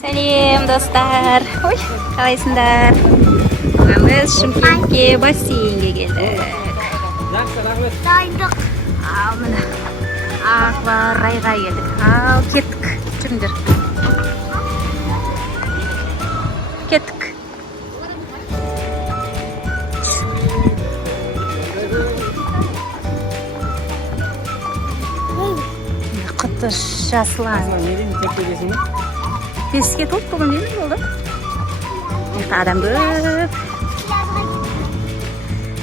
Сәлем, достар. Ой, қалайсыңдар? Біз Шымкентке бассейнге келдік. Дайындық. Ал мына акварайға келдік. Ал кеттік. Жүріңдер. Кеттік. Құтты жасылан. Беске толып бүгін дейміз болды. Адам көп.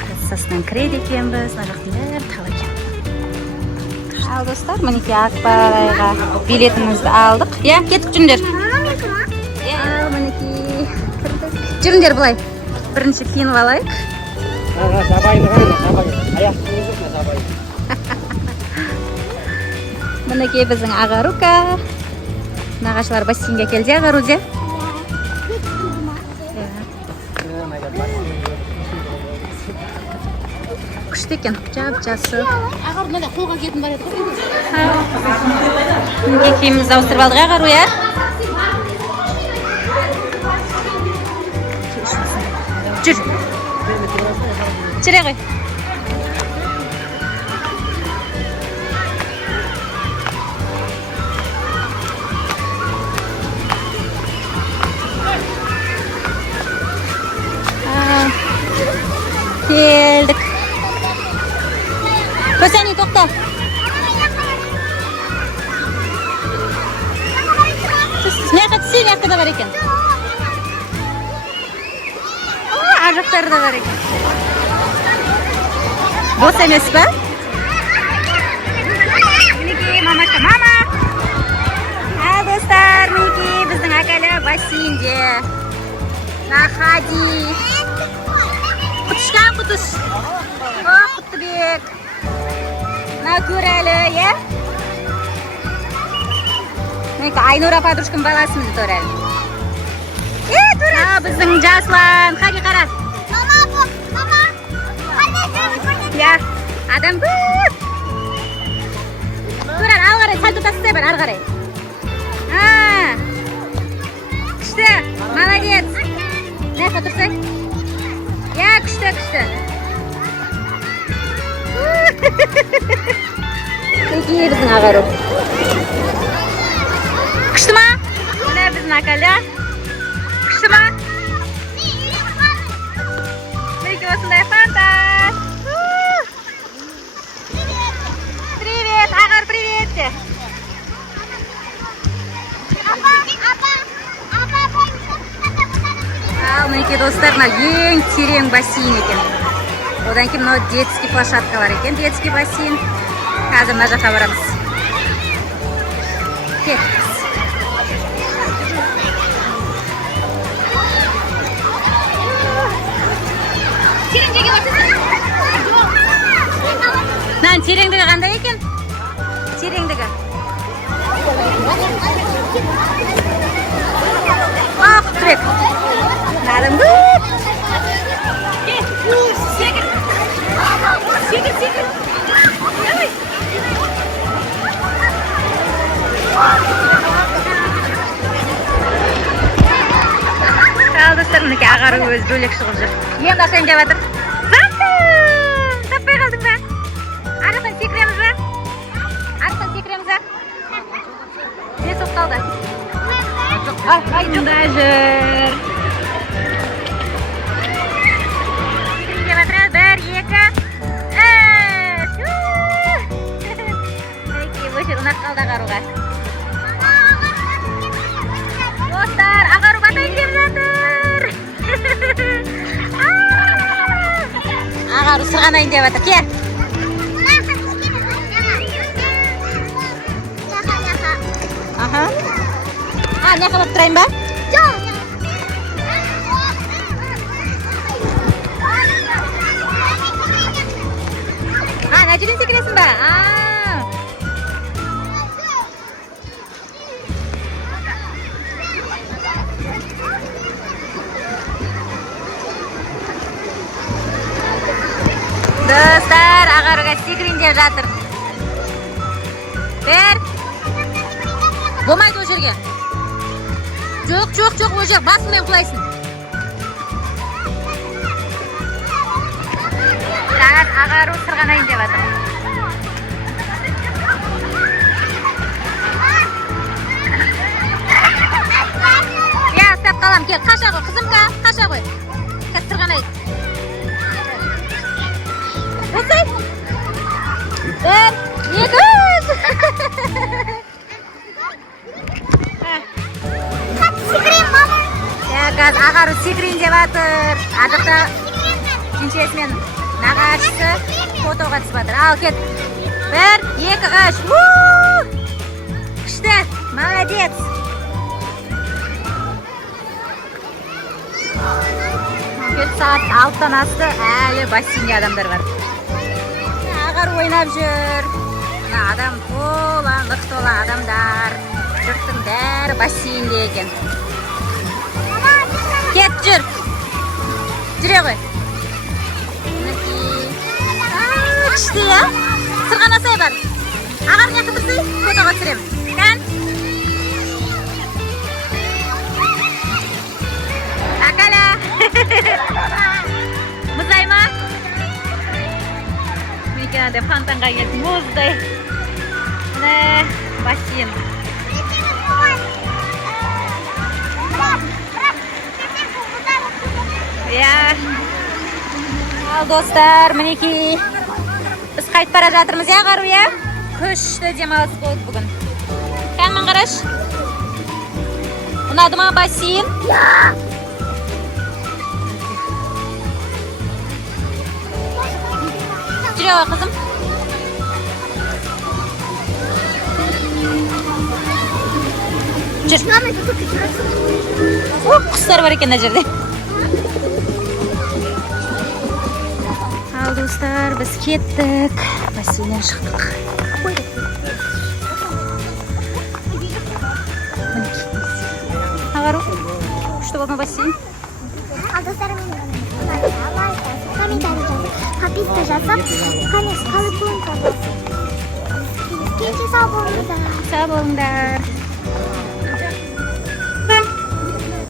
Кассасынан кіреді екенбіз. Мына жақтың бәрі тала екен. Ал достар, мінекей акварайға билетімізді алдық. Я, кеттік жүріңдер. Ал мінекей кірдік. Жүріңдер былай. Бірінші киініп алайық. Мінекей біздің Ағарука. Нағашылар бассейнге келді, Ағаруде. Күшті екен, жап-жасы. Ағарына да қолға кетін бар еді. Мінекей киімімізді ауыстырып алдық, Ағару, я? Жүр. Жүре ғой. Келдік. Көсәни, тоқта. Мияққа түссе, мияққа да бар екен. Ар жақтары да бар екен. Бос емес па? Мінекей, мамаша, мама. Ал достар, мінекей, біздің әкәлі бассейнде. Нахади. Құтышқан құтыш. О, Құттыбек. На көр әлі, е? Мінекей, Айнура подружкам баласымыз тұр әлі. Тура. Біздің Жаслан. Хаги қара. Мама. Я, адам көп. Турар, ал қарай, сәл тұтасыз бар, ар қарай. Күшті, молодец. Нәқа тұрсай? Я, күшті. Мінекей біздің Ағару. Күшті ма? Міне біздің Акаля. Күшті ма? Мінекей осындай фантаз. Привет, Ағар, привет де. Ал, мінекей достар, ең терең бассейн екен. Одан кейін мынау детский площадка бар екен, детский бассейн. Қазір мына жаққа барамыз. Кеттік. Тереңдегі бассейн. Нан, тереңдігі қандай екен? Тереңдігі. Ақ, күрек. Надым көп. Секір. Давай. Ал достар, мінекей Ағару өз бөлек шығып жүр. Енді ашайын деп жатыр. Таппай қалдың ба? Арықтан секіреміз ба? Не соқталды? Айында жүр. Секірем деп жатыр. 1, 2, 3. Мінекей өшір ұнақ қалды Ағаруға. Достар, Ағару батайын деп жатыр. Ағару сырғанайын деп жатыр. Ке. Мына жаққа барып тұрайын ба? Жоқ. Мына жерден секіресің ба? Достар, Ағаруға секірейін деп жатыр. Бер. Болмайды ол жерге. Жоқ, ол жер басыңмен құлайсың. Сағат ағару сырғанайын деп жатыр. Я, ұстап қалам, кел, қаша қой, қызымка, қаша қой. Кәт сырғанайды. Осай. Бір, екі, үш. Қазір ағару секірейін деп жатыр. Адықта жеңшесімен нағашысы фотоға түсіп жатыр. Ал, кет. Бір, екі, үш. Күшті, молодец. Кет сағат 6-тан асты, әлі бассейнде адамдар бар. Ағару ойнап жүр. Адам тола, лық тола адамдар. Жұрттың бәрі бассейнде екен. Кет жүр. Жүре ғой. Күшті, я? Сырғанасай бар. Ағар не қыдырсай, фотоға түсірем. Кән? Акала. Мұздай ма? Мекенде фонтанға келді, мұздай. Міне бассейн. Ал достар, мінекей біз қайтып бара жатырмыз, я Ағару, я? Күшті демалыс болды бүгін. Кәнмін қараш? Ұнады ма бассейн? Жүре ғой қызым. Жүр. Құстар бар екен мына жерде. Ал достар, біз кеттік. Бассейннен шықтық. Ағару, күшті болды ма бассейн? Ал достарым, комментарий жазып, подписка жасап, қане қалай көңіл қалдырасыз. Келесі сау болыңыздар. Сау болыңдар.